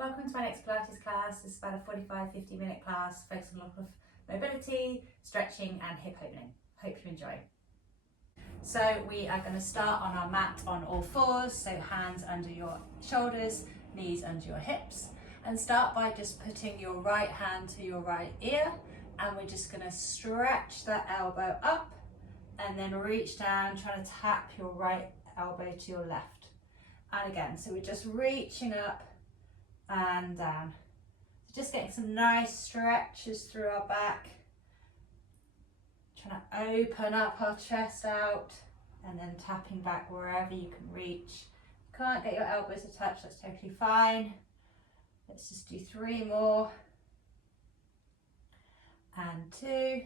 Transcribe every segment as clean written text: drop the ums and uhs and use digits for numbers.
Welcome to my next Pilates class. This is about a 45-50 minute class focusing on a lot of mobility, stretching and hip opening. Hope you enjoy. So we are going to start on our mat on all fours, so hands under your shoulders, knees under your hips, and start by just putting your right hand to your right ear, and we're just going to stretch that elbow up and then reach down, trying to tap your right elbow to your left. And again, so we're just reaching up and down. So just getting some nice stretches through our back, trying to open up our chest out and then tapping back wherever you can reach. If you can't get your elbows to touch, that's totally fine. Let's just do 3 more. And 2.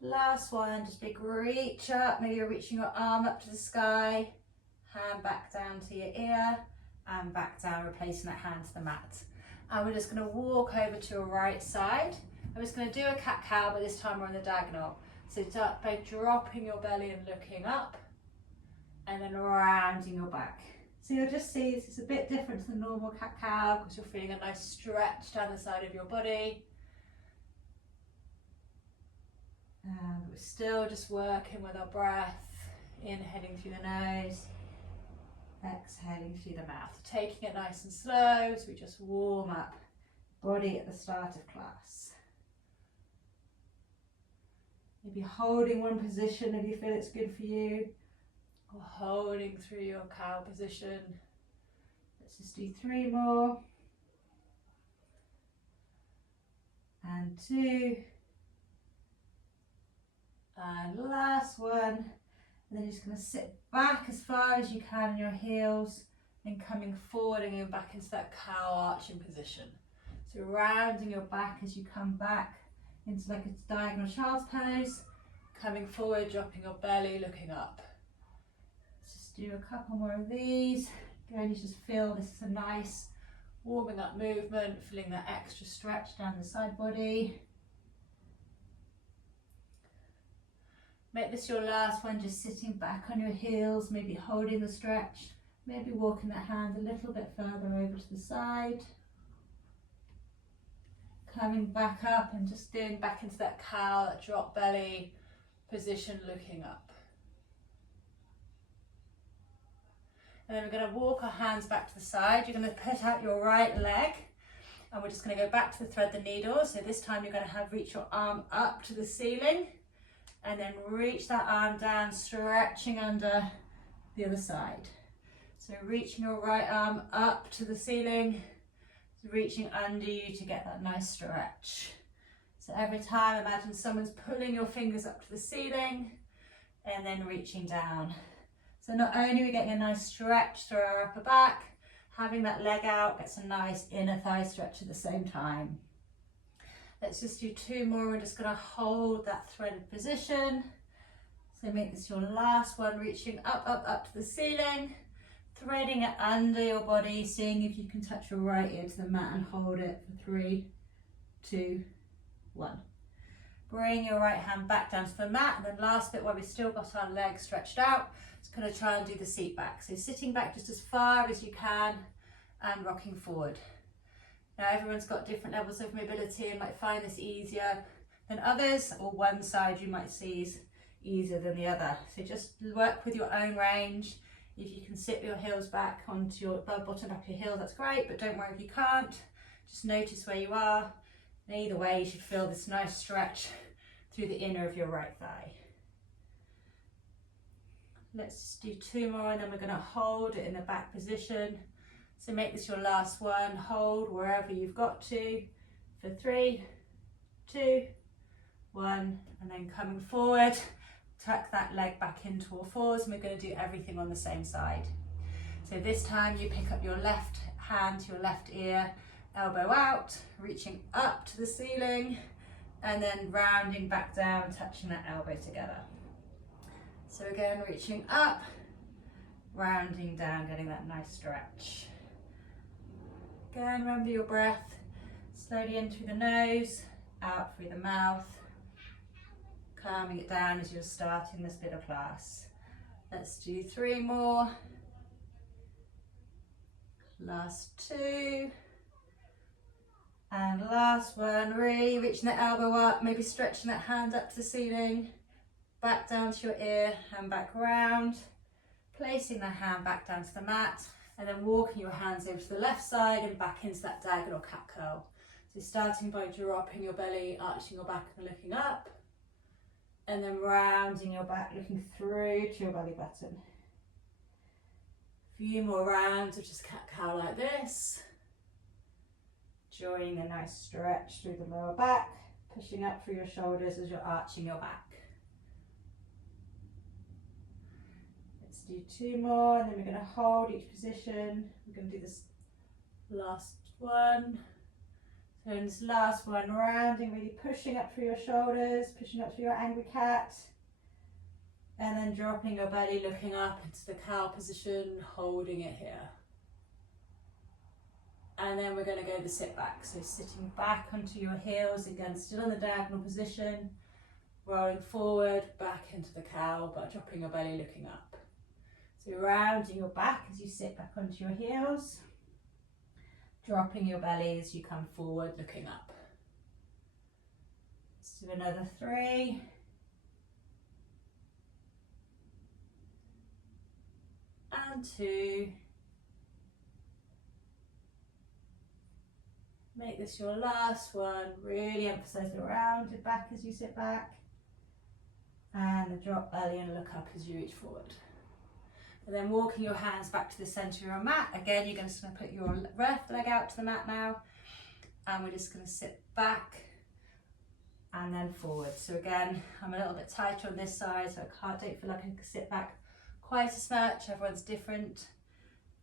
Last one, just big reach up. Maybe you're reaching your arm up to the sky, hand back down to your ear and back down, replacing that hand to the mat. And we're just going to walk over to your right side. I'm just going to do a cat-cow, but this time we're on the diagonal. So start by dropping your belly and looking up, and then rounding your back. So you'll just see this is a bit different to the normal cat-cow because you're feeling a nice stretch down the side of your body. And we're still just working with our breath, inhaling through the nose, exhaling through the mouth. Taking it nice and slow as we just warm up body at the start of class. Maybe holding one position if you feel it's good for you, or holding through your cow position. Let's just do 3 more. And 2. And last one. And then you're just going to sit back as far as you can in your heels, and coming forward and going back into that cow arching position. So rounding your back as you come back into like a diagonal child's pose, coming forward, dropping your belly, looking up. Let's just do a couple more of these. Again, you just feel this is a nice warming up movement, feeling that extra stretch down the side body. Make this your last one, just sitting back on your heels, maybe holding the stretch, maybe walking that hand a little bit further over to the side. Coming back up and just doing back into that cow, that drop belly position, looking up. And then we're going to walk our hands back to the side. You're going to put out your right leg, and we're just going to go back to the thread the needle. So this time you're going to reach your arm up to the ceiling, and then reach that arm down, stretching under the other side. So reaching your right arm up to the ceiling, reaching under you to get that nice stretch. So every time, imagine someone's pulling your fingers up to the ceiling and then reaching down. So not only are we getting a nice stretch through our upper back, having that leg out gets a nice inner thigh stretch at the same time. Let's just do 2 more. We're just going to hold that threaded position. So make this your last one, reaching up, up, up to the ceiling, threading it under your body, seeing if you can touch your right ear to the mat and hold it for 3, 2, 1. Bring your right hand back down to the mat, and then last bit where we've still got our legs stretched out, just going to try and do the seat back. So sitting back just as far as you can and rocking forward. Now everyone's got different levels of mobility and might find this easier than others, or one side you might see is easier than the other. So just work with your own range. If you can sit your heels back onto your bottom back of your heels, that's great, but don't worry if you can't. Just notice where you are. And either way, you should feel this nice stretch through the inner of your right thigh. Let's do 2 more, and then we're going to hold it in the back position. So make this your last one, hold wherever you've got to for 3, 2, 1, and then coming forward, tuck that leg back into all fours, and we're going to do everything on the same side. So this time you pick up your left hand to your left ear, elbow out, reaching up to the ceiling, and then rounding back down, touching that elbow together. So again, reaching up, rounding down, getting that nice stretch. Again, remember your breath, slowly in through the nose, out through the mouth, calming it down as you're starting this bit of class. Let's do 3 more. Last two. And last one, really reaching the elbow up, maybe stretching that hand up to the ceiling, back down to your ear, hand back round, placing the hand back down to the mat, and then walking your hands over to the left side and back into that diagonal cat curl. So starting by dropping your belly, arching your back and looking up, and then rounding your back, looking through to your belly button. A few more rounds of just cat cow like this. Enjoying a nice stretch through the lower back, pushing up through your shoulders as you're arching your back. Let's do two more, and then we're going to hold each position. We're going to do this last one. So in this last one, rounding, really pushing up through your shoulders, pushing up through your angry cat. And then dropping your belly, looking up into the cow position, holding it here. And then we're going to go the sit back. So sitting back onto your heels, again, still in the diagonal position, rolling forward, back into the cow, but dropping your belly, looking up. So rounding your back as you sit back onto your heels, dropping your belly as you come forward, looking up. Let's do another three. And two. Make this your last one. Really emphasize the rounded back as you sit back. And the drop belly and look up as you reach forward. And then walking your hands back to the center of your mat. Again, you're just going to put your left leg out to the mat now. And we're just going to sit back and then forward. So again, I'm a little bit tighter on this side, so don't feel like I can sit back quite as much. Everyone's different.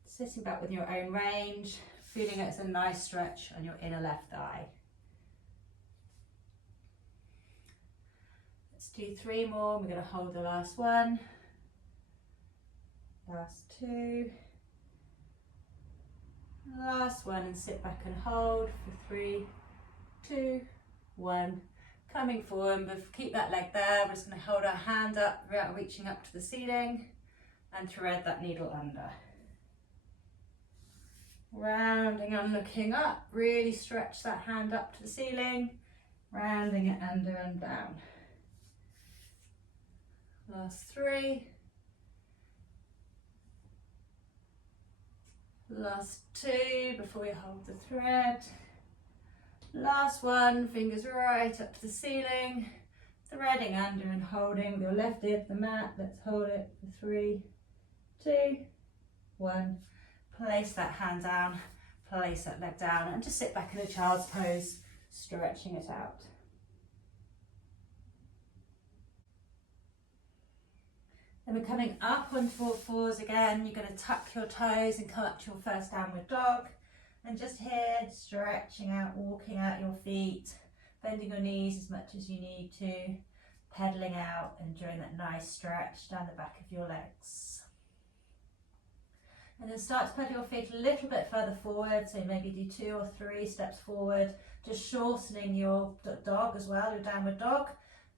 Sitting back with your own range. Feeling it as a nice stretch on your inner left thigh. Let's do three more. We're going to hold the last one. Last two. Last one, and sit back and hold for 3, 2, 1. Coming forward, but keep that leg there. We're just going to hold our hand up without reaching up to the ceiling and thread that needle under. Rounding and looking up, really stretch that hand up to the ceiling, rounding it under and down. Last three. Last two before we hold the thread. Last one, fingers right up to the ceiling, threading under and holding with your left ear to the mat. Let's hold it for 3, 2, 1. Place that hand down, place that leg down, and just sit back in a child's pose, stretching it out. Then we're coming up onto all fours again. You're going to tuck your toes and come up to your first downward dog. And just here, stretching out, walking out your feet, bending your knees as much as you need to, pedaling out, enjoying that nice stretch down the back of your legs. And then start to pedal your feet a little bit further forward, so maybe do 2 or 3 steps forward, just shortening your dog as well, your downward dog.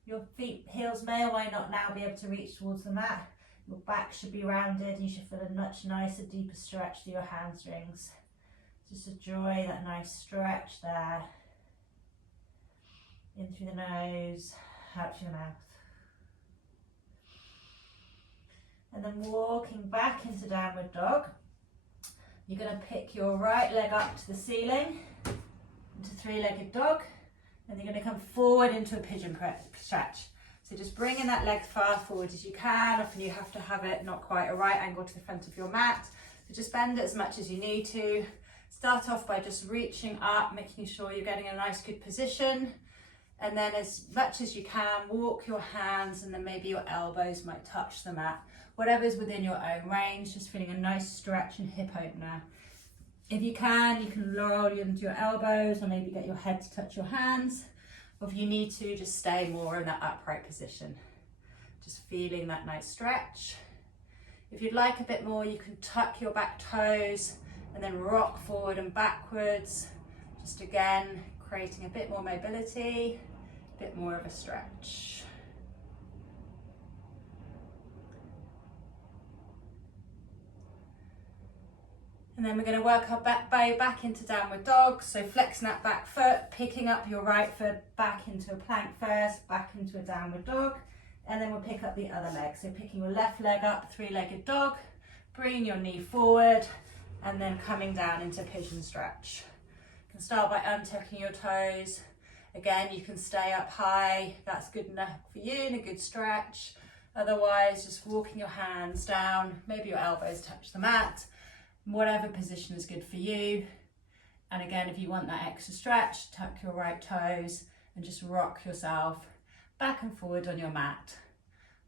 Your feet, heels may or may not now be able to reach towards the mat. Your back should be rounded, and you should feel a much nicer, deeper stretch through your hamstrings. Just enjoy that nice stretch there. In through the nose, out through the mouth. And then walking back into downward dog. You're going to pick your right leg up to the ceiling, into three-legged dog, and you're going to come forward into a pigeon stretch. So just bringing that leg as far forward as you can. Often you have to have it not quite a right angle to the front of your mat. So just bend it as much as you need to. Start off by just reaching up, making sure you're getting a nice good position. And then as much as you can, walk your hands, and then maybe your elbows might touch the mat. Whatever's within your own range, just feeling a nice stretch and hip opener. If you can roll into your elbows, or maybe get your head to touch your hands. Or if you need to, just stay more in that upright position. Just feeling that nice stretch. If you'd like a bit more, you can tuck your back toes and then rock forward and backwards. Just again, creating a bit more mobility, a bit more of a stretch. And then we're going to work our back bow back into downward dog. So flexing that back foot, picking up your right foot back into a plank first, back into a downward dog. And then we'll pick up the other leg. So picking your left leg up, three-legged dog, bringing your knee forward, and then coming down into pigeon stretch. You can start by untucking your toes. Again, you can stay up high. That's good enough for you and a good stretch. Otherwise, just walking your hands down, maybe your elbows touch the mat, whatever position is good for you. And again, if you want that extra stretch, tuck your right toes and just rock yourself back and forward on your mat,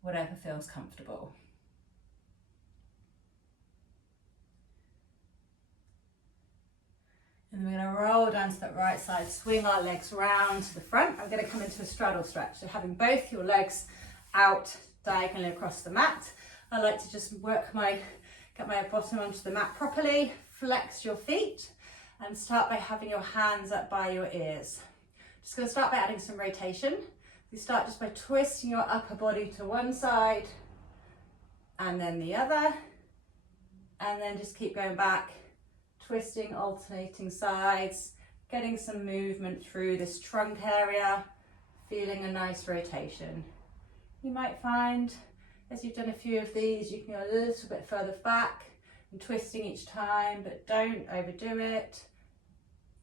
whatever feels comfortable. And then we're going to roll down to that right side, swing our legs round to the front. I'm going to come into a straddle stretch, so having both your legs out diagonally across the mat. I like to just get my bottom onto the mat properly, flex your feet, and start by having your hands up by your ears. Just going to start by adding some rotation. You start just by twisting your upper body to one side and then the other, and then just keep going back, twisting, alternating sides, getting some movement through this trunk area, feeling a nice rotation. You might find, as you've done a few of these, you can go a little bit further back and twisting each time, but don't overdo it.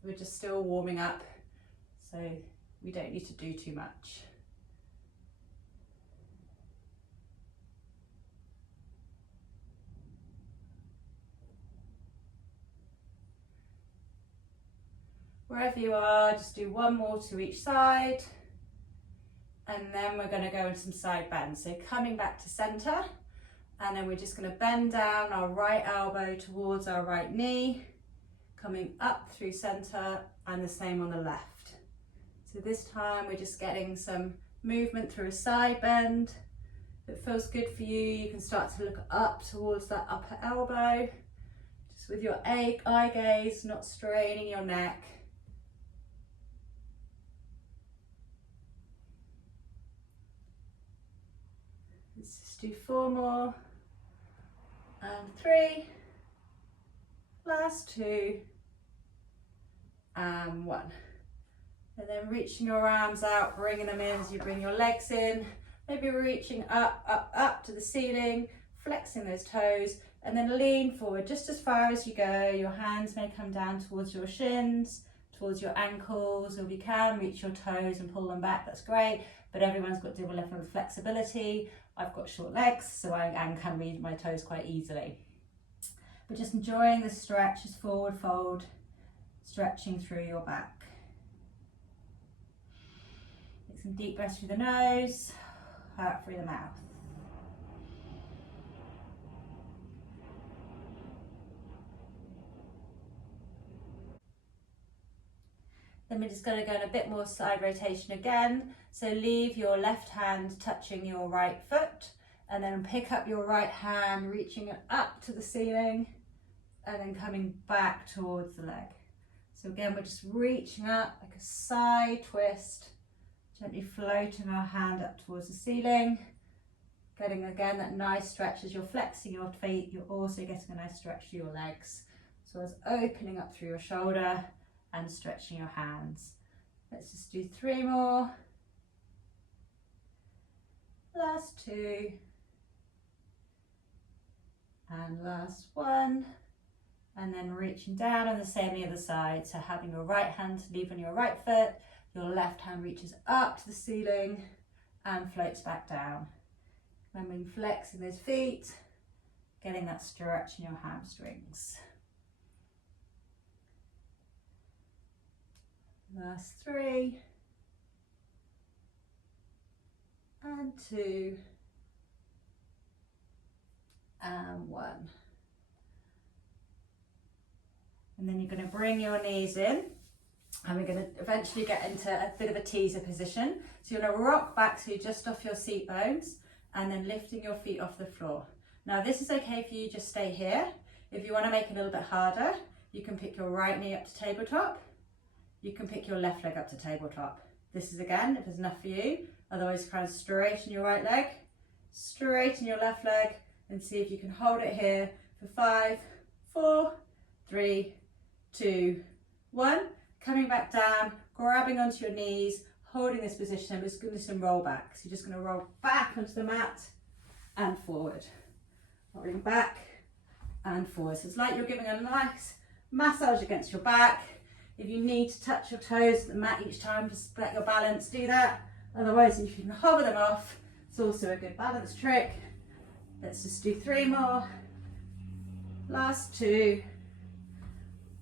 We're just still warming up, so we don't need to do too much. Wherever you are, just do one more to each side. And then we're going to go into some side bends. So coming back to center, and then we're just going to bend down our right elbow towards our right knee, coming up through center, and the same on the left. So this time we're just getting some movement through a side bend. If it feels good for you, you can start to look up towards that upper elbow, just with your eye gaze, not straining your neck. Let's just do 4 more, and 3, last 2, and 1. And then reaching your arms out, bringing them in as you bring your legs in, maybe reaching up to the ceiling, flexing those toes, and then lean forward just as far as you go. Your hands may come down towards your shins, towards your ankles, or if you can, reach your toes and pull them back, that's great, but everyone's got different level of flexibility. I've got short legs, so I can reach my toes quite easily. But just enjoying the stretch, just forward fold, stretching through your back. Take some deep breaths through the nose, out through the mouth. Then we're just going to go in a bit more side rotation again. So leave your left hand touching your right foot, and then pick up your right hand, reaching it up to the ceiling, and then coming back towards the leg. So again, we're just reaching up like a side twist, gently floating our hand up towards the ceiling, getting again that nice stretch as you're flexing your feet. You're also getting a nice stretch through your legs. So as opening up through your shoulder and stretching your hands. Let's just do 3 more. Last 2. And last 1. And then reaching down, and the same on the other side. So having your right hand leave on your right foot, your left hand reaches up to the ceiling and floats back down. Remembering flexing those feet, getting that stretch in your hamstrings. Last 3, and 2, and 1. And then you're going to bring your knees in, and we're going to eventually get into a bit of a teaser position. So you're going to rock back so you're just off your seat bones, and then lifting your feet off the floor. Now this is okay for you, just stay here. If you want to make it a little bit harder, you can pick your right knee up to tabletop. You can pick your left leg up to tabletop. This is again, if it's enough for you. Otherwise, kind of straighten your right leg, straighten your left leg, and see if you can hold it here for 5, 4, 3, 2, 1. Coming back down, grabbing onto your knees, holding this position. I'm just going to do some roll back. So you're just going to roll back onto the mat and forward. Rolling back and forward. So it's like you're giving a nice massage against your back. If you need to touch your toes to the mat each time, just let your balance do that. Otherwise, if you can hover them off, it's also a good balance trick. Let's just do 3 more. Last 2.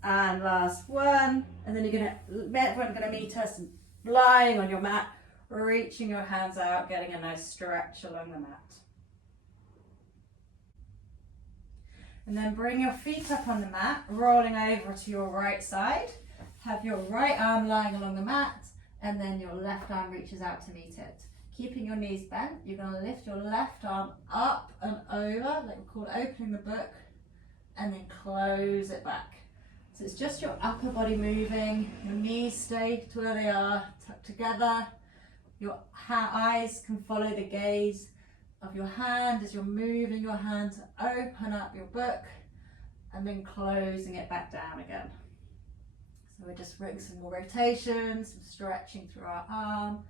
And last 1. And then everyone's gonna meet us lying on your mat, reaching your hands out, getting a nice stretch along the mat. And then bring your feet up on the mat, rolling over to your right side. Have your right arm lying along the mat, and then your left arm reaches out to meet it. Keeping your knees bent, you're going to lift your left arm up and over, like we call it opening the book, and then close it back. So it's just your upper body moving, your knees stay to where they are, tucked together. Your eyes can follow the gaze of your hand as you're moving your hand to open up your book and then closing it back down again. So we're just bringing some more rotation, some stretching through our arm.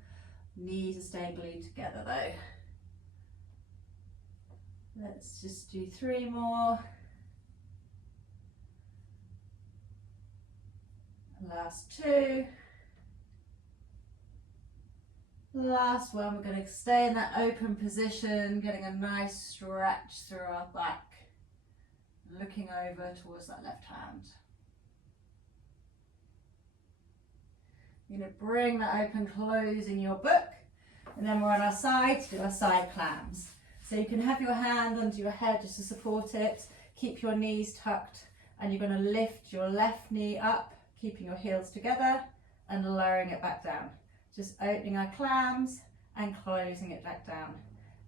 Knees are staying glued together though. Let's just do 3 more. Last 2. Last one, we're going to stay in that open position, getting a nice stretch through our back, looking over towards that left hand. You're going to bring that open, closing your book, and then we're on our side to do our side clams. So you can have your hand under your head just to support it, keep your knees tucked, and you're going to lift your left knee up, keeping your heels together and lowering it back down. Just opening our clams and closing it back down.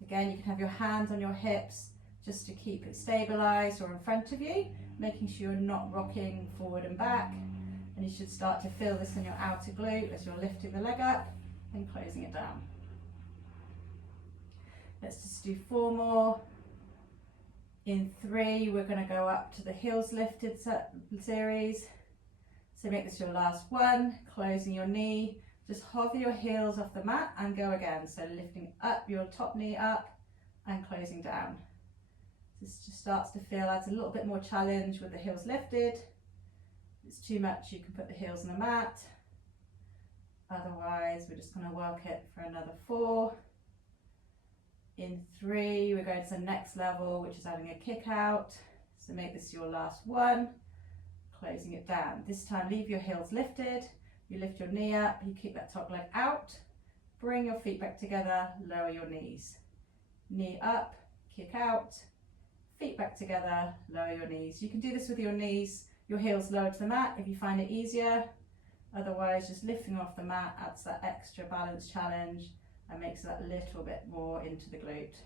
Again, you can have your hands on your hips just to keep it stabilized or in front of you, making sure you're not rocking forward and back. And you should start to feel this in your outer glute as you're lifting the leg up and closing it down. Let's just do 4 more. In 3, we're going to go up to the heels lifted series. So make this your last one, closing your knee. Just hover your heels off the mat and go again. So lifting up your top knee up and closing down. This just starts to feel adds a little bit more challenge with the heels lifted. If it's too much, you can put the heels on the mat. Otherwise, we're just going to work it for another 4. In 3, we're going to the next level, which is adding a kick out. So make this your last one, closing it down. This time, leave your heels lifted. You lift your knee up, you keep that top leg out, bring your feet back together, lower your knees. Knee up, kick out, feet back together, lower your knees. You can do this with your knees, your heels lower to the mat if you find it easier. Otherwise, just lifting off the mat adds that extra balance challenge and makes that little bit more into the glute.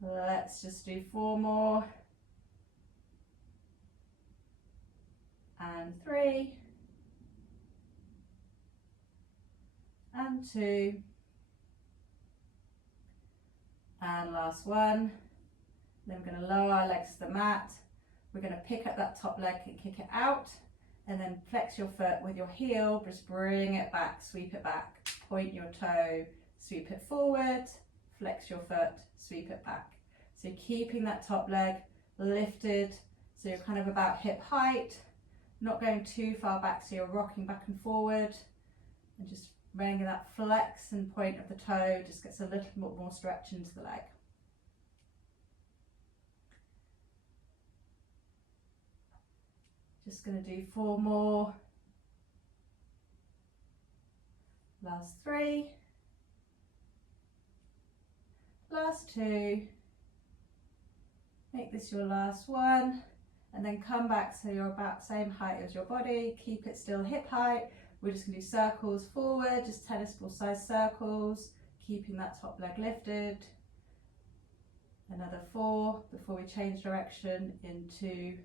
Let's just do 4 more. And 3. And 2. And last one. Then we're going to lower our legs to the mat. We're going to pick up that top leg and kick it out. And then flex your foot with your heel, just bring it back, sweep it back. Point your toe, sweep it forward, flex your foot, sweep it back. So keeping that top leg lifted, so you're kind of about hip height, not going too far back so you're rocking back and forward, and just bringing that flex and point of the toe just gets a little bit more stretch into the leg. Just going to do 4 more. Last 3. Last 2. Make this your last one. And then come back so you're about the same height as your body. Keep it still hip height. We're just going to do circles forward, just tennis ball size circles, keeping that top leg lifted. Another 4 before we change direction into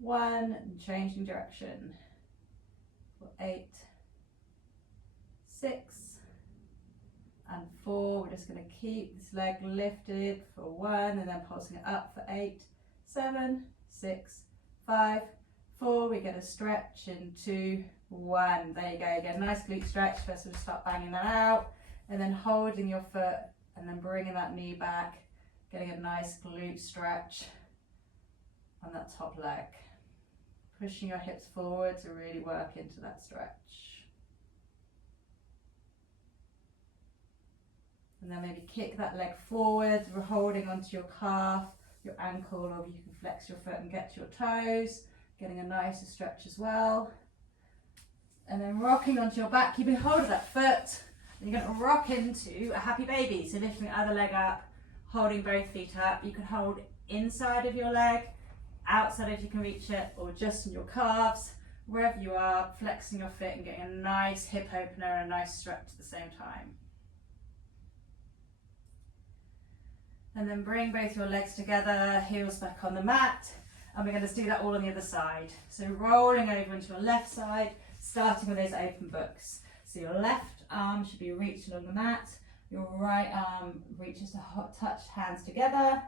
1 and changing direction. For 8, 6, and 4. We're just going to keep this leg lifted for 1 and then pulsing it up for 8, 7, 6, 5, 4. We're going to stretch in 2, 1. There you go. Get a nice glute stretch. First we'll start banging that out and then holding your foot and then bringing that knee back, getting a nice glute stretch on that top leg. Pushing your hips forward to really work into that stretch. And then maybe kick that leg forward, we're holding onto your calf, your ankle, or you can flex your foot and get to your toes, getting a nicer stretch as well. And then rocking onto your back, keeping hold of that foot. And you're going to rock into a happy baby. So lifting the other leg up, holding both feet up. You can hold inside of your leg, outside if you can reach it, or just in your calves, wherever you are, flexing your foot and getting a nice hip opener and a nice stretch at the same time. And then bring both your legs together, heels back on the mat, and we're going to do that all on the other side. So rolling over into your left side, starting with those open books. So your left arm should be reached along the mat, your right arm reaches to touch hands together,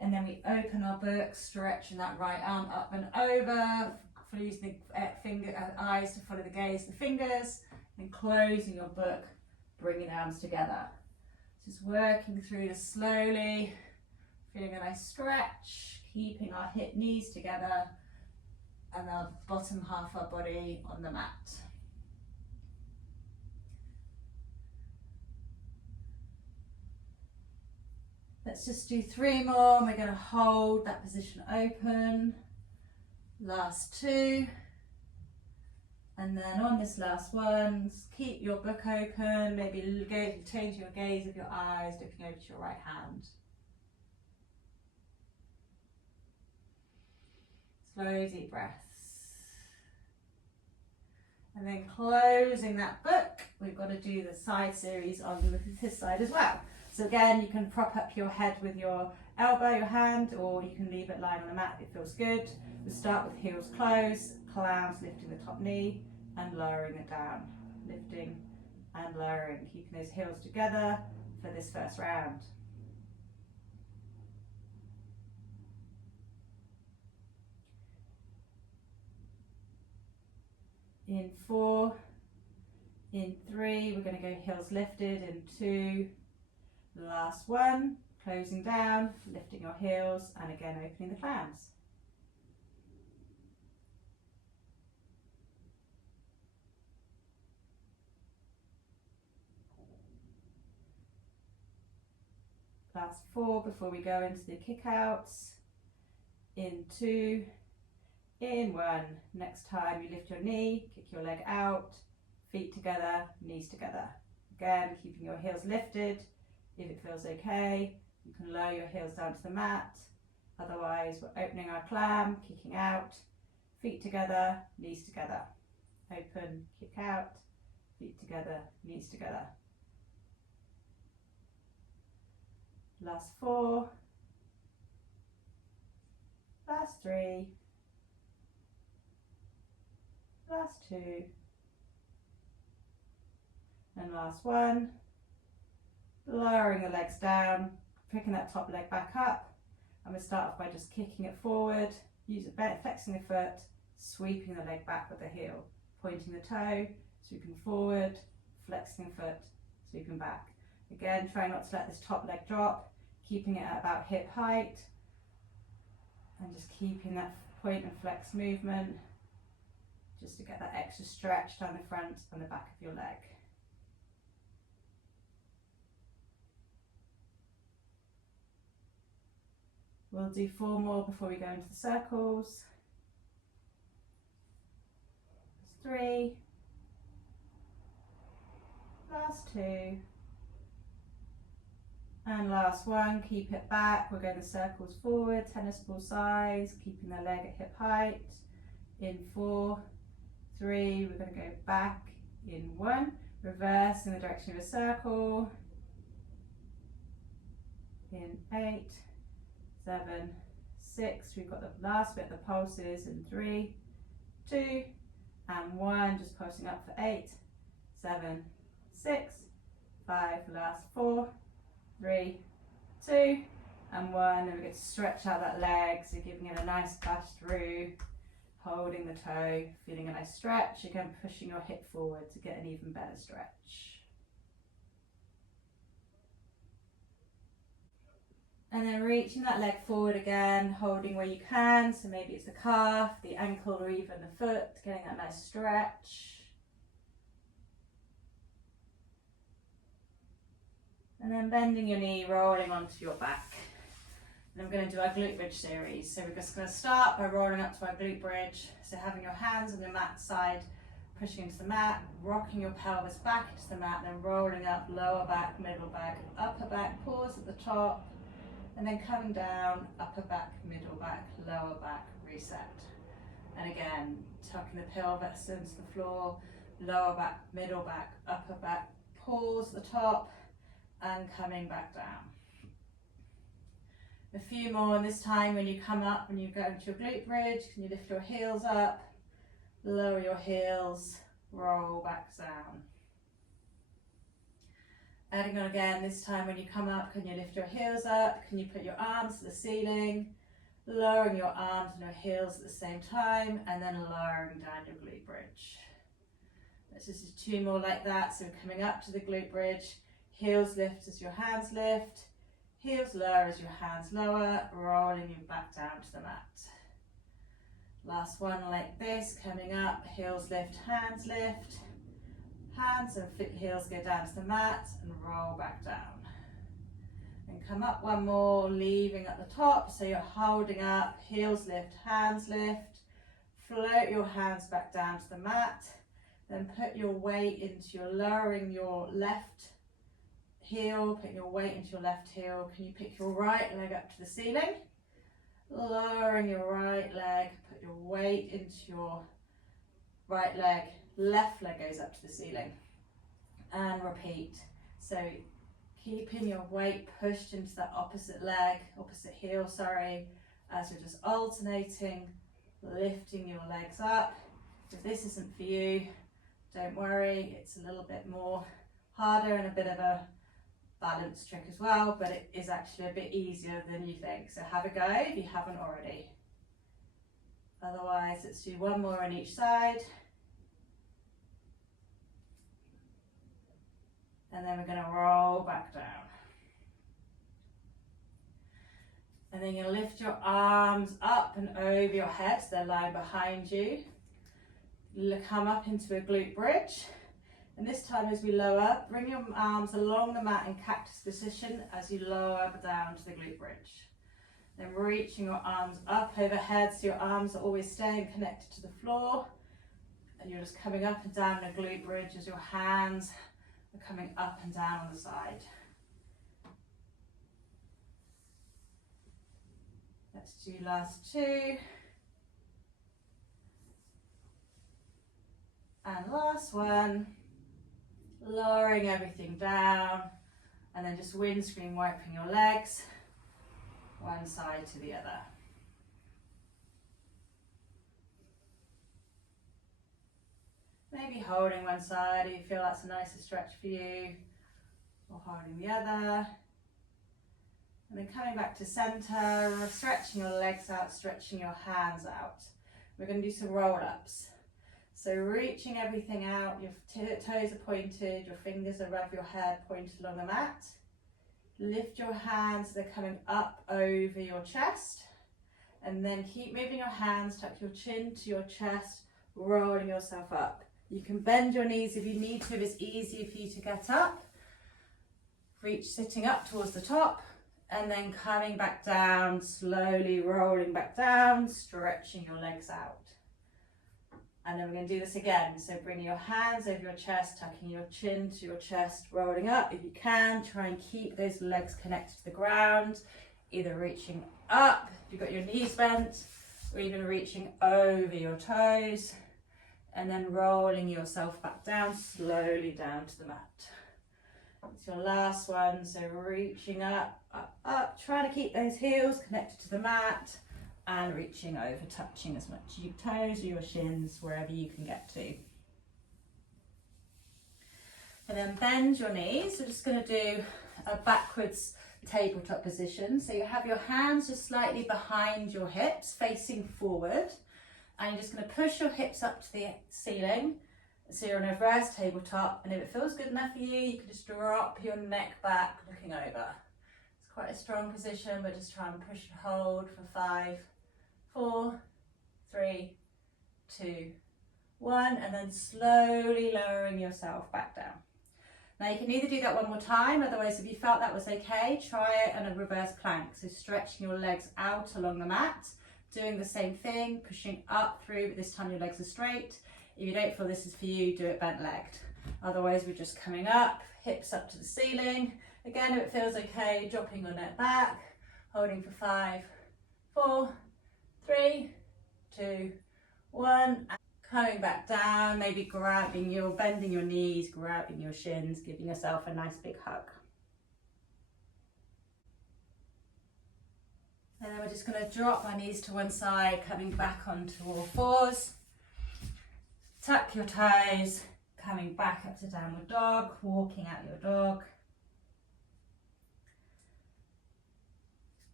and then we open our book, stretching that right arm up and over, using the eyes to follow the gaze of the fingers, and closing your book, bringing the arms together. Just working through this slowly, feeling a nice stretch, keeping our hip knees together and our bottom half of our body on the mat. Let's just do 3 more and we're going to hold that position open. Last 2. And then on this last one, just keep your book open, maybe change your gaze of your eyes, looking over to your right hand. Slow, deep breaths. And then closing that book, we've got to do the side series on this side as well. So again, you can prop up your head with your elbow, your hand, or you can leave it lying on the mat if it feels good. We'll start with heels closed, clowns lifting the top knee and lowering it down. Lifting and lowering, keeping those heels together for this first round. In 4, in 3, we're going to go heels lifted, in 2, last 1, closing down, lifting your heels, and again opening the clowns. Last 4 before we go into the kick outs. In 2, in 1. Next time you lift your knee, kick your leg out, feet together, knees together. Again, keeping your heels lifted. If it feels okay, you can lower your heels down to the mat. Otherwise, we're opening our clam, kicking out, feet together, knees together. Open, kick out, feet together, knees together. Last 4, last 3, last 2, and last 1. Lowering the legs down, picking that top leg back up, and we start off by just kicking it forward, flexing the foot, sweeping the leg back with the heel, pointing the toe, sweeping forward, flexing the foot, sweeping back. Again, try not to let this top leg drop, keeping it at about hip height, and just keeping that point and flex movement, just to get that extra stretch down the front and the back of your leg. We'll do 4 more before we go into the circles. 3, last 2, and last 1. Keep it back. We're going the circles forward, tennis ball size, keeping the leg at hip height. In 4, 3, we're going to go back in 1, reverse in the direction of a circle. In 8, 7, 6, we've got the last bit of the pulses in 3, 2, and 1, just pulsing up for 8, 7, 6, 5, last 4, 3, 2, and 1. And we're going to stretch out that leg, so giving it a nice push through, holding the toe, feeling a nice stretch. Again, pushing your hip forward to get an even better stretch. And then reaching that leg forward again, holding where you can. So maybe it's the calf, the ankle, or even the foot, getting that nice stretch. And then bending your knee, rolling onto your back. And I'm going to do our glute bridge series. So we're just going to start by rolling up to our glute bridge. So having your hands on the mat side, pushing into the mat, rocking your pelvis back into the mat, then rolling up, lower back, middle back, upper back, pause at the top. And then coming down, upper back, middle back, lower back, reset. And again, tucking the pelvis into the floor, lower back, middle back, upper back, pause at the top, and coming back down. A few more, and this time when you come up, when you go into your glute bridge, can you lift your heels up, lower your heels, roll back down. Adding on again, this time when you come up, can you lift your heels up? Can you put your arms to the ceiling? Lowering your arms and your heels at the same time, and then lowering down your glute bridge. Let's just do 2 more like that. So coming up to the glute bridge, heels lift as your hands lift, heels lower as your hands lower, rolling you back down to the mat. Last one like this, coming up, heels lift, hands lift. Hands and heels go down to the mat and roll back down. And come up one more, leaving at the top. So you're holding up, heels lift, hands lift. Float your hands back down to the mat. Then put your weight into your lowering your left heel, put your weight into your left heel. Can you pick your right leg up to the ceiling? Lowering your right leg, put your weight into your right leg. Left leg goes up to the ceiling, and repeat. So keeping your weight pushed into that opposite leg, opposite heel, sorry, as you're just alternating, lifting your legs up. If this isn't for you, don't worry, it's a little bit more harder and a bit of a balance trick as well, but it is actually a bit easier than you think. So have a go if you haven't already. Otherwise, let's do 1 more on each side. And then we're going to roll back down. And then you'll lift your arms up and over your head, so they're lying behind you. You'll come up into a glute bridge. And this time as we lower, bring your arms along the mat in cactus position as you lower down to the glute bridge. Then reaching your arms up overhead, so your arms are always staying connected to the floor. And you're just coming up and down the glute bridge as your hands are coming up and down on the side. Let's do last 2. And last one. Lowering everything down, and then just windscreen wiping your legs one side to the other. Maybe holding one side if you feel that's a nicer stretch for you, or holding the other. And then coming back to center, stretching your legs out, stretching your hands out. We're going to do some roll-ups. So reaching everything out, your toes are pointed, your fingers are above your head, pointed along the mat. Lift your hands, they're coming up over your chest. And then keep moving your hands, tuck your chin to your chest, rolling yourself up. You can bend your knees if you need to, if it's easier for you to get up. Reach sitting up towards the top, and then coming back down, slowly rolling back down, stretching your legs out. And then we're going to do this again. So bring your hands over your chest, tucking your chin to your chest, rolling up. If you can, try and keep those legs connected to the ground, either reaching up if you've got your knees bent, or even reaching over your toes, and then rolling yourself back down, slowly down to the mat. It's your last one. So reaching up, up, up, trying to keep those heels connected to the mat, and reaching over, touching as much your toes or your shins, wherever you can get to. And then bend your knees. We're just going to do a backwards tabletop position. So you have your hands just slightly behind your hips, facing forward. And you're just going to push your hips up to the ceiling. So you're in a reverse tabletop. And if it feels good enough for you, you can just drop your neck back, looking over. It's quite a strong position, but just try and push and hold for 5, 4, 3, 2, 1. And then slowly lowering yourself back down. Now you can either do that one more time, otherwise if you felt that was okay, try it in a reverse plank. So stretching your legs out along the mat, doing the same thing, pushing up through, but this time your legs are straight. If you don't feel this is for you, do it bent legged. Otherwise we're just coming up, hips up to the ceiling. Again, if it feels okay, dropping your neck back, holding for 5, 4, 3, 2, 1. Coming back down, maybe bending your knees, grabbing your shins, giving yourself a nice big hug. And then we're just going to drop our knees to one side, coming back onto all fours. Tuck your toes, coming back up to downward dog, walking out your dog.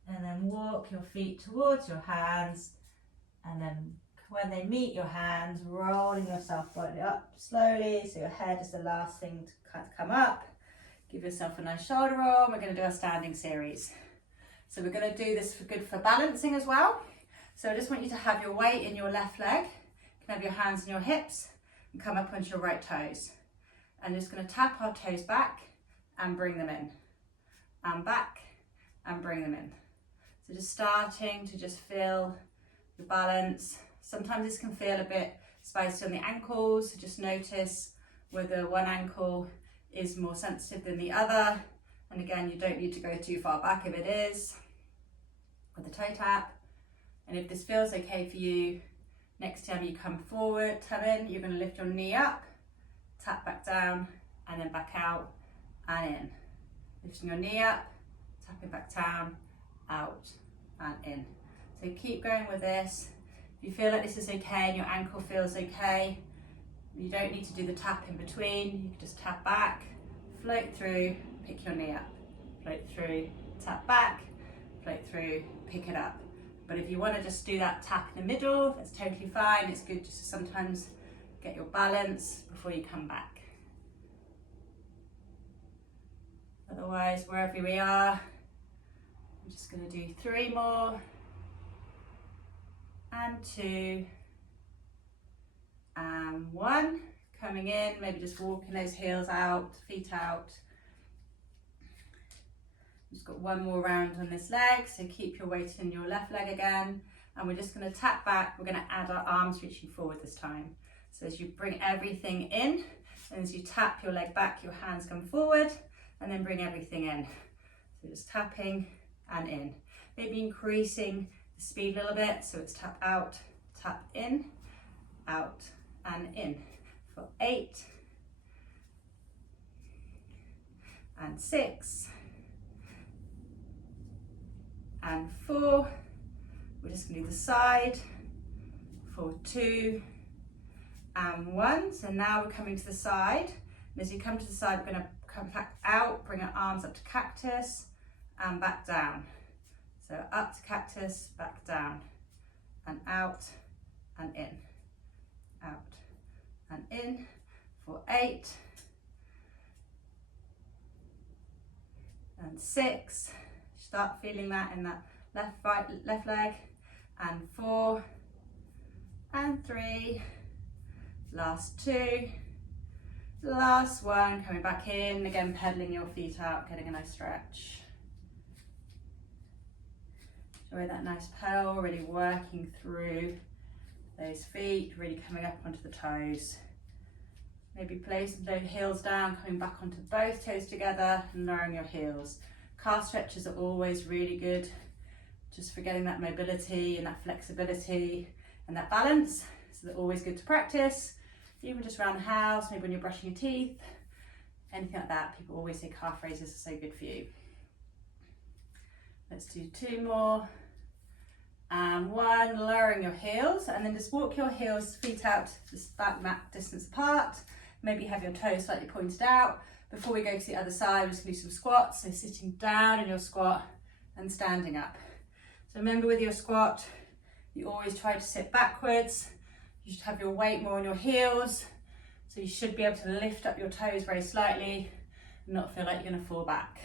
And then walk your feet towards your hands, and then when they meet your hands, rolling yourself body up slowly, so your head is the last thing to come up. Give yourself a nice shoulder roll. We're going to do our standing series. So we're going to do this for balancing as well. So I just want you to have your weight in your left leg. You can have your hands in your hips and come up onto your right toes. And just going to tap our toes back and bring them in. And back and bring them in. So just starting to just feel the balance. Sometimes this can feel a bit spicy on the ankles, so just notice whether one ankle is more sensitive than the other. And again, you don't need to go too far back if it is, with the toe tap. And if this feels okay for you, next time you come forward, come in, you're going to lift your knee up, tap back down, and then back out and in. Lifting your knee up, tapping back down, out and in. So keep going with this. If you feel like this is okay and your ankle feels okay, you don't need to do the tap in between. You can just tap back, float through, pick your knee up, float through, tap back, float through, pick it up. But if you want to just do that tap in the middle, that's totally fine. It's good just to sometimes get your balance before you come back. Otherwise, wherever we are, I'm just going to do 3 more. And 2, and 1. Coming in, maybe just walking those heels out, feet out. Just got one more round on this leg, so keep your weight in your left leg again. And we're just going to tap back. We're going to add our arms reaching forward this time. So as you bring everything in, and as you tap your leg back, your hands come forward, and then bring everything in. So just tapping and in. Maybe increasing the speed a little bit, so it's tap out, tap in, out and in for 8 and 6 and 4. We're just going to do the side for 2 and 1. So now we're coming to the side, and as you come to the side, we're going to come back out, bring our arms up to cactus and back down. So up to cactus, back down, and out and in, out and in for 8 and 6. Start feeling that in that left leg, and 4 and 3, last 2, last 1, coming back in, again pedaling your feet out, getting a nice stretch. Enjoy that nice pedal, really working through those feet, really coming up onto the toes. Maybe placing those heels down, coming back onto both toes together and lowering your heels. Calf stretches are always really good, just for getting that mobility and that flexibility and that balance. So they're always good to practice, even just around the house, maybe when you're brushing your teeth, anything like that. People always say calf raises are so good for you. Let's do 2 more. And 1, lowering your heels, and then just walk your heels, feet out, just that mat distance apart. Maybe have your toes slightly pointed out. Before we go to the other side, we're just going to do some squats. So sitting down in your squat and standing up. So remember, with your squat, you always try to sit backwards. You should have your weight more on your heels. So you should be able to lift up your toes very slightly and not feel like you're going to fall back.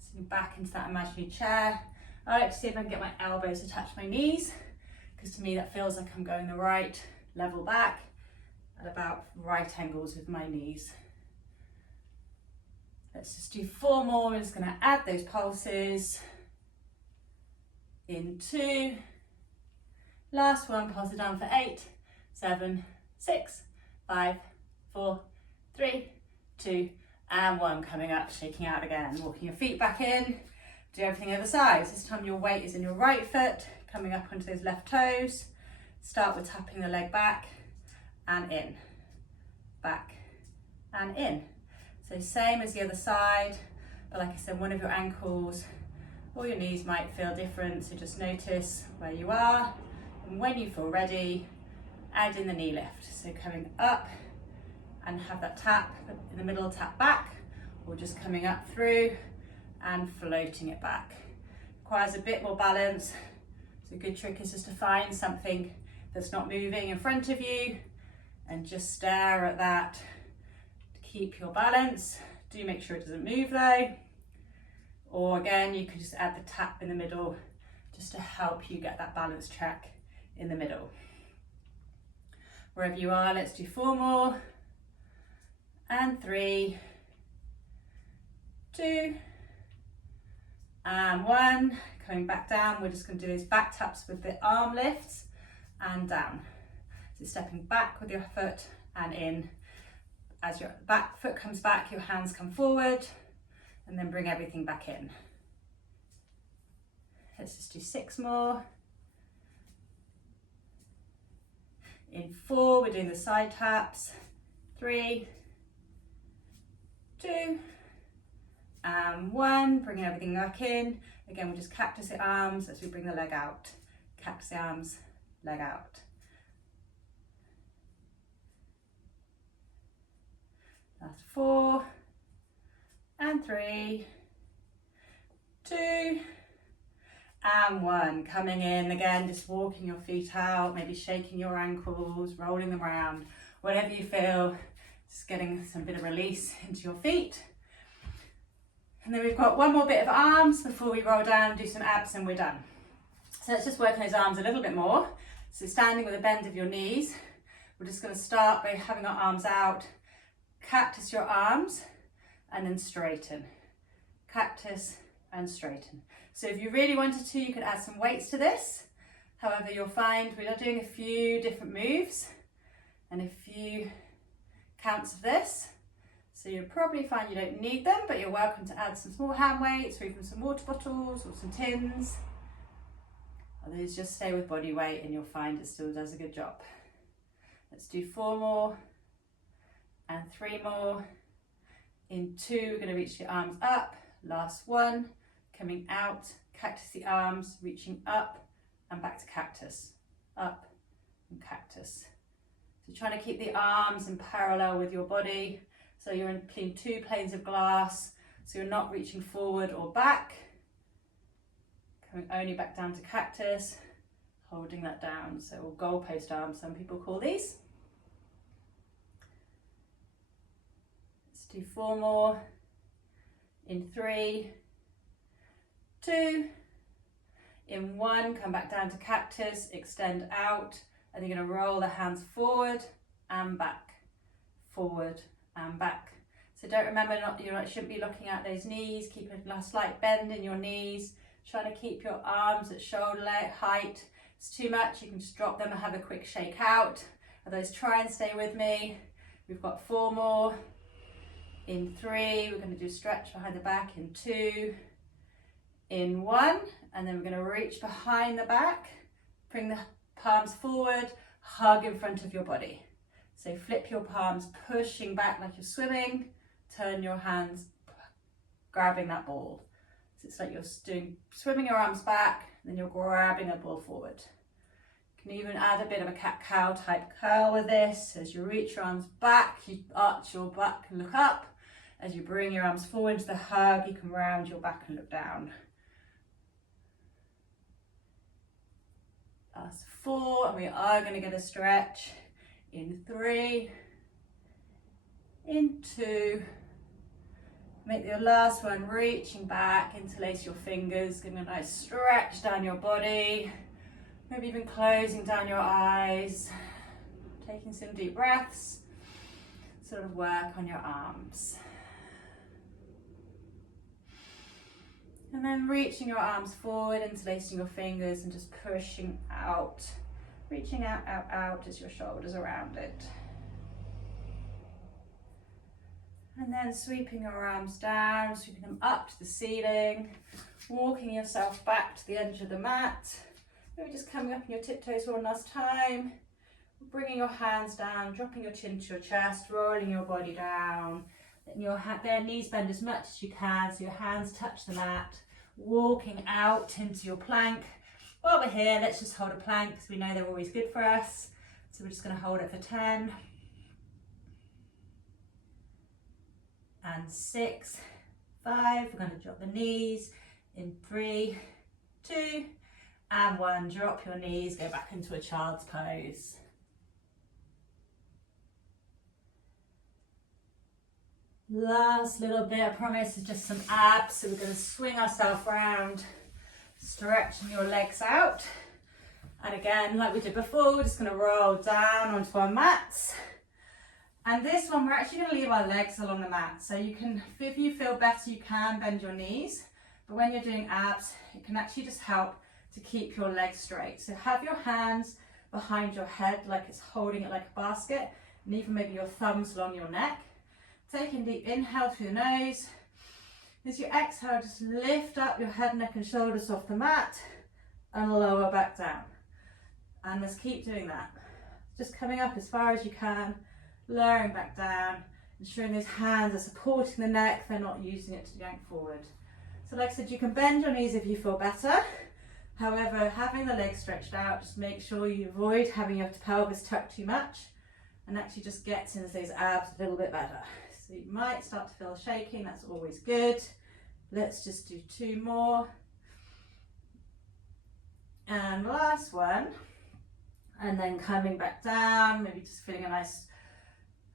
So you're back into that imaginary chair. I like to see if I can get my elbows to touch my knees, because to me that feels like I'm going the right level back at about right angles with my knees. Let's just do 4 more. We're just going to add those pulses. In 2. Last one, pulse it down for 8, 7, 6, 5, 4, 3, 2, and 1. Coming up, shaking out again. Walking your feet back in. Do everything other sides. This time your weight is in your right foot, coming up onto those left toes. Start with tapping the leg back and in, back and in. So same as the other side, but like I said, one of your ankles or your knees might feel different, so just notice where you are, and when you feel ready, add in the knee lift. So coming up and have that tap in the middle, tap back, or just coming up through and floating it back. Requires a bit more balance, so a good trick is just to find something that's not moving in front of you and just stare at that to keep your balance. Do make sure it doesn't move though. Or again, you could just add the tap in the middle just to help you get that balance check in the middle. Wherever you are, let's do 4 more. And 3, 2, and 1. Coming back down, we're just going to do those back taps with the arm lifts and down. So stepping back with your foot and in. As your back foot comes back, your hands come forward, and then bring everything back in. Let's just do 6 more. In 4, we're doing the side taps. 3, 2, and 1. Bringing everything back in. Again, we'll just cactus the arms as we bring the leg out. Cactus the arms, leg out. Last 4, and 3, 2, and 1. Coming in again, just walking your feet out, maybe shaking your ankles, rolling them around, whatever you feel, just getting some bit of release into your feet. And then we've got 1 more bit of arms before we roll down and do some abs, and we're done. So let's just work on those arms a little bit more. So standing with a bend of your knees, we're just going to start by having our arms out, cactus your arms, and then straighten. Cactus and straighten. So if you really wanted to, you could add some weights to this. However, you'll find we are doing a few different moves and a few counts of this. So you'll probably find you don't need them, but you're welcome to add some small hand weights or even some water bottles or some tins. Others just stay with body weight and you'll find it still does a good job. Let's do 4 more and 3 more. In 2, we're going to reach the arms up. Last 1, coming out, cactus the arms, reaching up and back to cactus, up and cactus. So trying to keep the arms in parallel with your body. So you're in between 2 planes of glass, so you're not reaching forward or back. Coming only back down to cactus, holding that down. So, or goalpost arms, some people call these. Let's do 4 more. In 3, 2, in 1, come back down to cactus, extend out, and you're going to roll the hands forward and back, forward and back. So don't remember, you shouldn't be looking at those knees, keep a slight bend in your knees, trying to keep your arms at shoulder height. If it's too much, you can just drop them and have a quick shake out. Otherwise, try and stay with me. We've got 4 more. In 3, we're going to do a stretch behind the back. In 2, in 1, and then we're going to reach behind the back, bring the palms forward, hug in front of your body. So flip your palms, pushing back like you're swimming, turn your hands, grabbing that ball. So it's like you're swimming your arms back, then you're grabbing a ball forward. You can even add a bit of a cat-cow type curl with this. As you reach your arms back, you arch your back and look up. As you bring your arms forward into the hug, you can round your back and look down. Last 4, and we are going to get a stretch in 3, in 2. Make your last one reaching back, interlace your fingers, giving a nice stretch down your body. Maybe even closing down your eyes, taking some deep breaths, sort of work on your arms. And then reaching your arms forward, interlacing your fingers and just pushing out, reaching out, out, out as your shoulders around it. And then sweeping your arms down, sweeping them up to the ceiling, walking yourself back to the edge of the mat. Maybe just coming up on your tiptoes one last time, bringing your hands down, dropping your chin to your chest, rolling your body down, letting your knees bend as much as you can so your hands touch the mat, walking out into your plank. While we're here, let's just hold a plank because we know they're always good for us. So we're just going to hold it for 10. And 6, 5, we're going to drop the knees in 3, 2, and 1. Drop your knees, go back into a child's pose. Last little bit, I promise, is just some abs. So we're going to swing ourselves around, stretching your legs out. And again, like we did before, we're just going to roll down onto our mats. And this one, we're actually going to leave our legs along the mat. So you can, if you feel better, you can bend your knees. But when you're doing abs, it can actually just help to keep your legs straight. So have your hands behind your head, like it's holding it like a basket. And even maybe your thumbs along your neck. Taking deep inhale through the nose. As you exhale, just lift up your head, neck and shoulders off the mat and lower back down. And let's keep doing that. Just coming up as far as you can. Lowering back down, ensuring those hands are supporting the neck, they're not using it to yank forward. So like I said, you can bend your knees if you feel better. However, having the legs stretched out, just make sure you avoid having your pelvis tucked too much and actually just gets into those abs a little bit better. So you might start to feel shaking, that's always good. Let's just do 2 more. And last one. And then coming back down, maybe just feeling a nice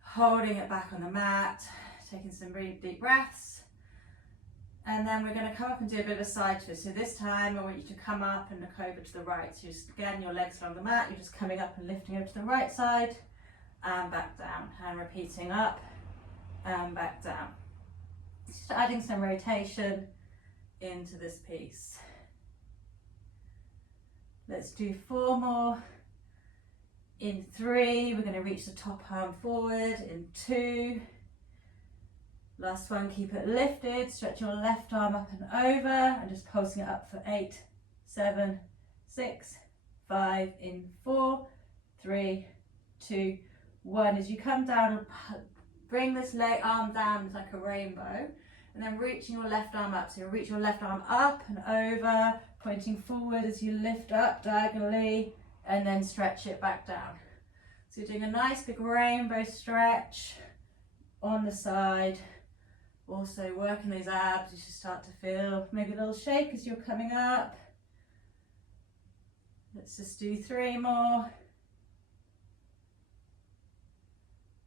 holding it back on the mat, taking some really deep breaths. And then we're going to come up and do a bit of a side twist. So this time I want you to come up and look over to the right. So just again, your legs are on the mat, you're just coming up and lifting over to the right side and back down. And repeating up and back down. Just adding some rotation into this piece. Let's do 4 more. In 3, we're going to reach the top arm forward. In 2, last one, keep it lifted. Stretch your left arm up and over and just pulsing it up for 8, 7, 6, 5. In 4, 3, 2, 1. As you come down, bring this leg arm down like a rainbow, and then reaching your left arm up. So you reach your left arm up and over, pointing forward as you lift up diagonally. And then stretch it back down. So you're doing a nice big rainbow stretch on the side. Also working those abs, you should start to feel maybe a little shake as you're coming up. Let's just do 3 more.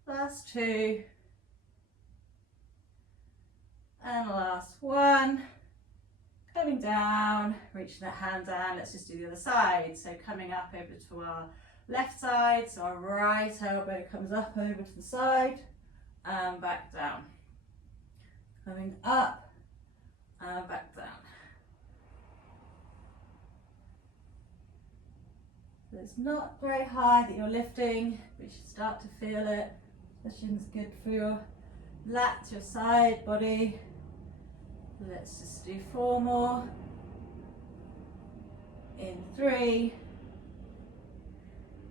Last 2. And last 1. Coming down, reaching that hand down, let's just do the other side. So coming up over to our left side, so our right elbow comes up over to the side and back down. Coming up and back down. So it's not very high that you're lifting, but you should start to feel it. Especially it's good for your lats, your side body. Let's just do 4 more. In 3,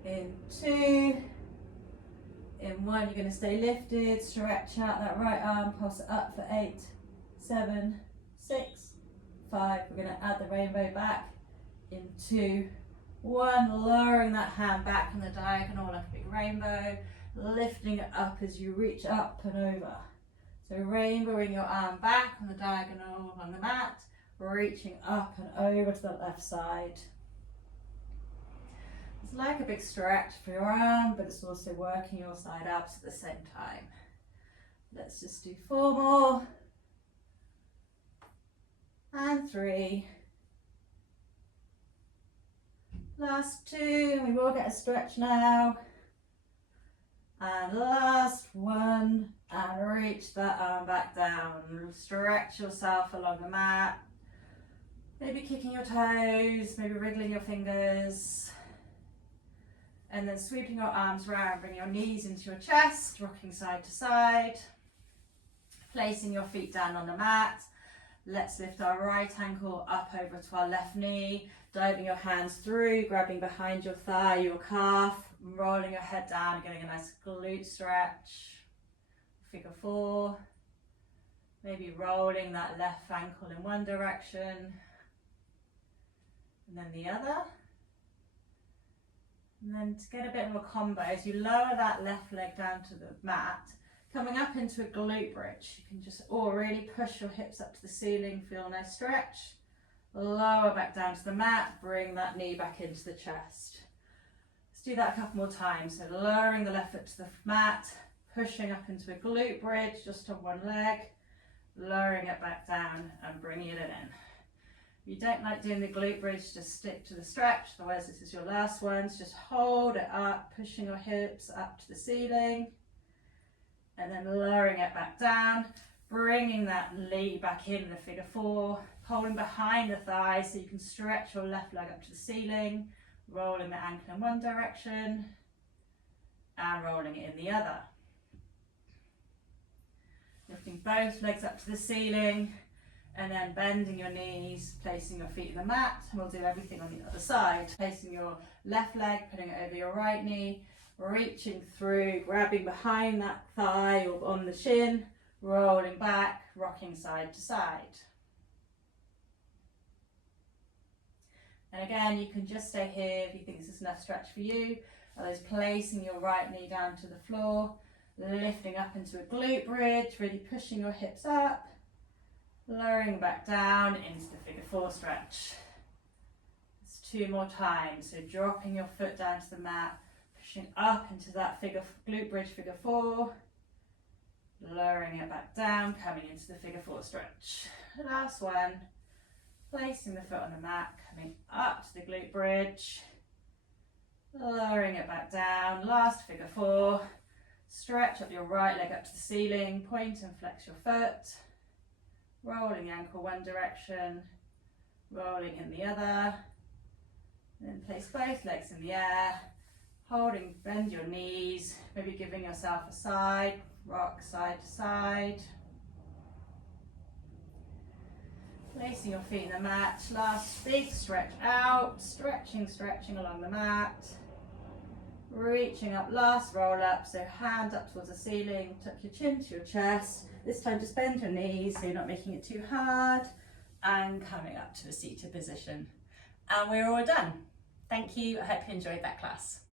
in 2, in 1, you're going to stay lifted, stretch out that right arm, pulse it up for 8, 7, 6, 5. We're going to add the rainbow back in 2, 1, lowering that hand back on the diagonal like a big rainbow, lifting it up as you reach up and over. So rainbowing your arm back on the diagonal on the mat, reaching up and over to the left side. It's like a big stretch for your arm, but it's also working your side abs at the same time. Let's just do 4 more. And 3. Last 2, we will get a stretch now. And last 1, and reach that arm back down. Stretch yourself along the mat. Maybe kicking your toes, maybe wriggling your fingers. And then sweeping your arms around, bring your knees into your chest, rocking side to side. Placing your feet down on the mat. Let's lift our right ankle up over to our left knee, diving your hands through, grabbing behind your thigh, your calf, rolling your head down, getting a nice glute stretch. Figure 4. Maybe rolling that left ankle in one direction and then the other. And then to get a bit of a combo, as you lower that left leg down to the mat, coming up into a glute bridge, you can just really push your hips up to the ceiling, feel a nice stretch. Lower back down to the mat, bring that knee back into the chest. Let's do that a couple more times. So lowering the left foot to the mat, pushing up into a glute bridge just on one leg, lowering it back down and bringing it in. If you don't like doing the glute bridge, just stick to the stretch. Otherwise, this is your last one. So just hold it up, pushing your hips up to the ceiling. And then lowering it back down, bringing that leg back in the figure 4, holding behind the thighs so you can stretch your left leg up to the ceiling, rolling the ankle in one direction and rolling it in the other. Lifting both legs up to the ceiling and then bending your knees, placing your feet in the mat, and we'll do everything on the other side. Placing your left leg, putting it over your right knee, reaching through, grabbing behind that thigh or on the shin, rolling back, rocking side to side. And again, you can just stay here if you think this is enough stretch for you. Otherwise, placing your right knee down to the floor, lifting up into a glute bridge, really pushing your hips up, lowering back down into the figure 4 stretch. It's 2 more times. So dropping your foot down to the mat, pushing up into that glute bridge figure 4, lowering it back down, coming into the figure 4 stretch. Last one, placing the foot on the mat, coming up to the glute bridge, lowering it back down. Last figure 4, stretch up your right leg up to the ceiling, point and flex your foot, rolling the ankle one direction, rolling in the other, then place both legs in the air, holding, bend your knees, maybe giving yourself a side, rock side to side. Placing your feet in the mat, last big stretch out, stretching along the mat. Reaching up, last roll up, so hand up towards the ceiling, tuck your chin to your chest. This time just bend your knees so you're not making it too hard. And coming up to a seated position. And we're all done. Thank you, I hope you enjoyed that class.